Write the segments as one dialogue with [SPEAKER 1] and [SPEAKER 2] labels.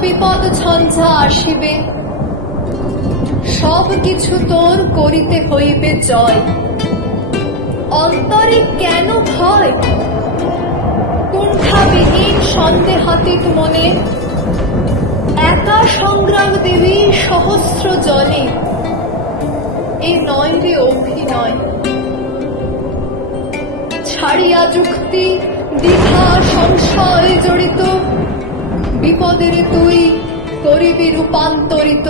[SPEAKER 1] বিপদ ঝঞ্ঝা আসিবে। সব কিছু তোর করিতে হইবে জয়। অন্তরে কেন ভয়? কুণ্ঠাবিহীন সন্দেহাতীত মনে। একা সংগ্রাম দেবী সহস্র জলে এ নয় রে অভিনয়। ছাড়িয়া যুক্তি, দ্বিধা, সংশয় জড়িত বিপদের তুই করিবি রূপান্তরিত।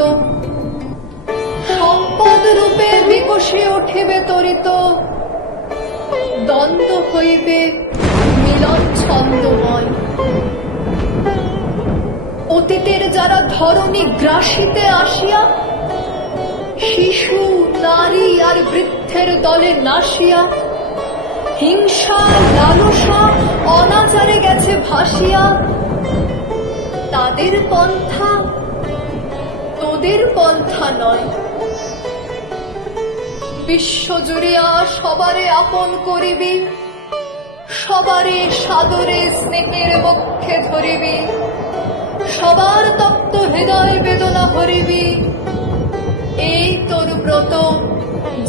[SPEAKER 1] সম্পদ রূপে বিকশে উঠিবে তরিত। দ্বন্দ্ব হইবে মিলন ছন্দময়। অতীতের যারা ধরণী গ্রাসিতে আসিয়া, শিশু, নারী আর বৃদ্ধের দলে নাসিয়া, হিংসা, লালসা, অনাচারে গেছে ভাসিয়া তাদের পন্থা, তোদের পন্থা নয়। বিশ্বজুড়িয়া সবারে আপন করিবি, সবারে সাদরে স্নেহের বক্ষে ধরিবি, সবার তপ্ত হৃদয় বেদনা ভরিবি। এই তোর ব্রত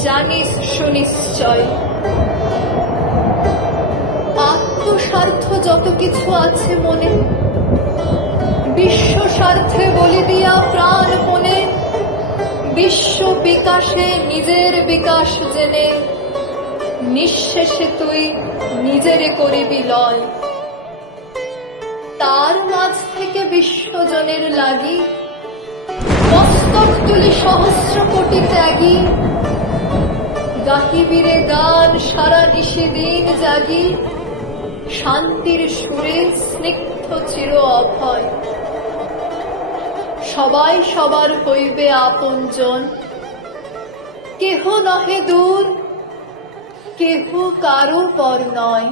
[SPEAKER 1] জানিস সুনিশ্চয়। আত্মস্বার্থ যত কিছু আছে মনে বিশ্ব স্বার্থে বলি দিয়া প্রাণ মনে বিশ্ব বিকাশে নিজের বিকাশ জেনে, নিঃশেষে তুই নিজেরে করিবি লয়। তার মাঝ থেকে বিশ্বজনের লাগি মস্তক তুলি সহস্র কোটি ত্যাগী, গাহিবিরে গান সারা নিশি দিন জাগি, শান্তির সুরে স্নিগ্ধ চির অভয়। সবাই সবার হইবে আপনজন। কেহ নহে দূর কেহ কারও পর নয়।